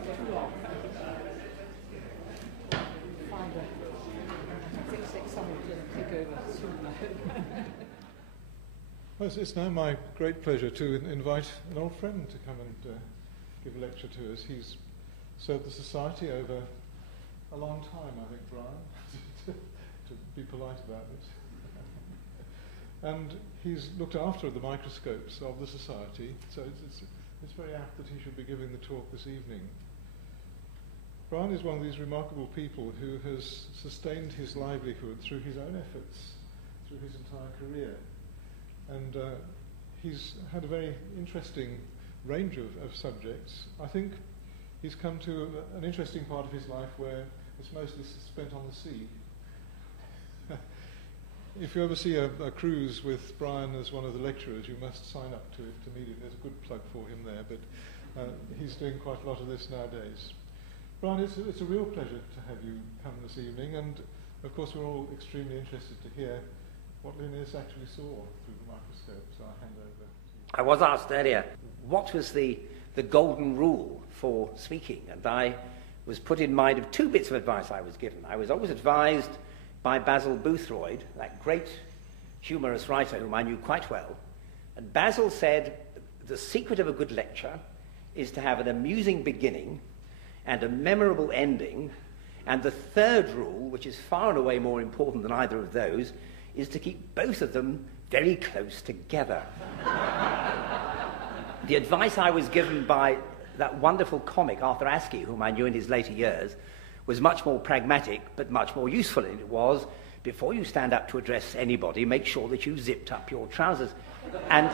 too long. Find a fix someone to take over soon. Well, it's now my great pleasure to invite an old friend to come and give a lecture to us. He's served the Society over a long time, I think, Brian, to be polite about it. And he's looked after the microscopes of the Society, so it's very apt that he should be giving the talk this evening. Brian is one of these remarkable people who has sustained his livelihood through his own efforts, through his entire career. And he's had a very interesting range of subjects. I think he's come to an interesting part of his life where it's mostly spent on the sea. If you ever see a cruise with Brian as one of the lecturers, you must sign up to it immediately. There's a good plug for him there, but he's doing quite a lot of this nowadays. Brian, it's a real pleasure to have you come this evening, and of course we're all extremely interested to hear what Linnean actually saw through the microscope, so I'll hand over to you. I was asked earlier, what was the golden rule for speaking? And I was put in mind of two bits of advice I was given. I was always advised by Basil Boothroyd, that great humorous writer whom I knew quite well. And Basil said, the secret of a good lecture is to have an amusing beginning and a memorable ending, and the third rule, which is far and away more important than either of those, is to keep both of them very close together. The advice I was given by that wonderful comic, Arthur Askey, whom I knew in his later years, was much more pragmatic, but much more useful. And it was, before you stand up to address anybody, make sure that you zipped up your trousers. And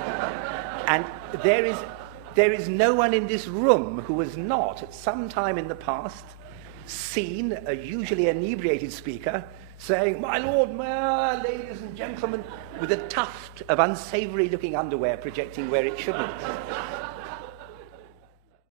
there is no one in this room who has not, at some time in the past, seen a usually inebriated speaker saying, "My Lord Mayor, ladies and gentlemen," with a tuft of unsavoury-looking underwear projecting where it shouldn't.